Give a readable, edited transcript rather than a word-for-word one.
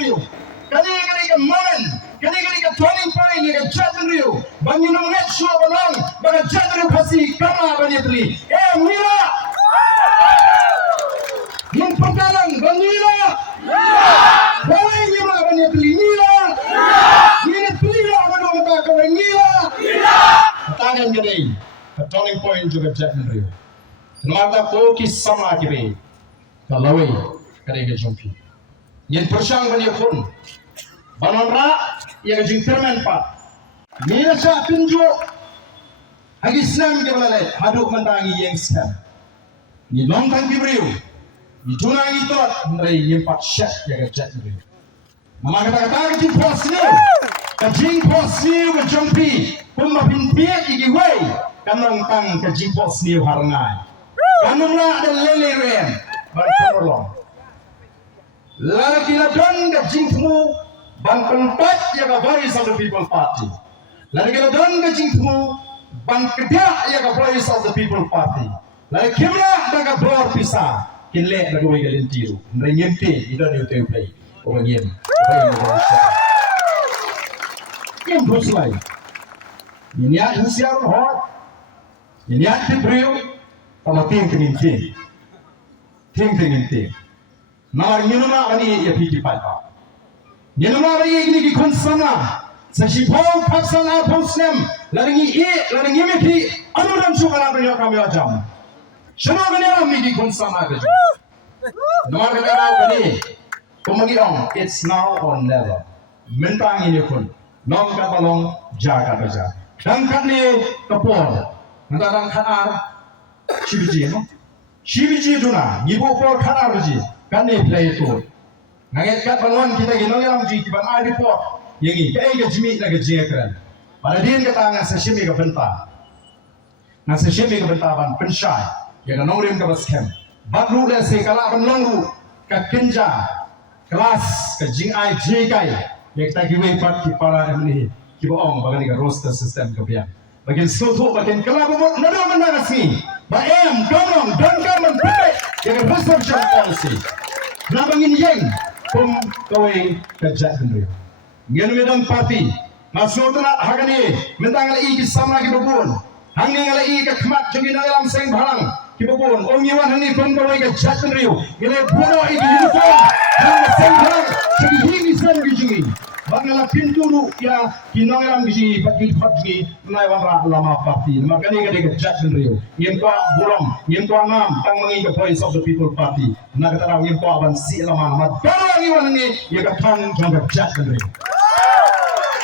Rio. Kani ke moment, kani ke turning point ni ke jatuh Rio. Banyu nong net show balong, baga jatuh Rio pasti kama banyak teli. Mila. Yang perkalang Mila. Boleh Mila banyak teli Mila. Ini teli lah banyak tak kau Mila. Tangan gede. Turning point juga jatuh Rio. Mata ko kisama kiri. Kalau kerja jumpi. Yang persang banyak Khun. Banonra yang jingterman pak. Mina sa tunjuk. Hagi Islam ke balai. Haduk mentangi yang Islam. Ni longkang kibriu. Ni tunangi tot. Merai yang pak syak yang kerja kibriu. Nama kata-kata kejing pos ni. Kejing pos ni ke jumpi. Pun mapin piak iki way. Kanang tang kejing pos ni harangai. Kanunglah dan lele ren. Bertolong. Lalu kita don kejing temu. Ban penpat yang voice of the people party. Lalu kita don kejing temu. Ban kedak yang voice of the people party. Lalu kimlah dengan bor pisah. Kinlek dengan wei galin tiru. Meringimpi kita ni utai utai. Orang Ngim. Ngim terus lagi. Niat usiar hot. Niat tibriu. Kalau ting. Ting. Namar nyunuma ani ya piti palpa. Nyunuma bagi ini Khun Samla. Seshipong paksan alpong snem. Laringi mepi. Anu dan sukara Iohkam Iohjam. Semua benar midi Khun Samla kerja. Namar kata bani. Kumangiong. It's now or never. Mentang ini Khun. Long katalong jaga kerja. Dangkat ni kapol. Nantang kanar. Shibiji juna. Ibu por kanar kerja. Kan ni play itu. Nangat kat bangun kita gino yang ji kiban ai report. Yang ini kai ke jimi na ke jekran. Pada dia kata ngan seshimi ke benta. Ngan seshimi ke benta ban pensyai. Ya kan nongrim ke baskem. Bakru le se kala ban longru ka kenja. Kelas ke jing ai jekai. Ya kita kiwe pat ki para ni. Ki boong bagani ka roster system ke biang. Bagian soto bagian kala bomot nado menangasi. Ba em domong dongkam menpek. Ya kan reception policy. Nabangin yang pun kawai kerja sendiri. Ngan medang parti. Masuk tu nak hagani. Mentang lagi kisam lagi berpun. Hanging lagi kekhmat jadi dalam seng barang. Kibubun. Orang Iwan ini pun kawai kerja sendiri. Ini bunuh ini uniform. Hang seng barang. Jadi ini sen bijingi. Bangala pintu lu ya kinong yang biji bagi bagi menaiwan lama parti. Makanya kita kerja sendiri. Yang tua burung, yang tua ngam, tang mengi ke voice of the people party. Nak kata orang yang tua ban si lama. Mat baru lagi wan ini yang ketang jangka kerja sendiri.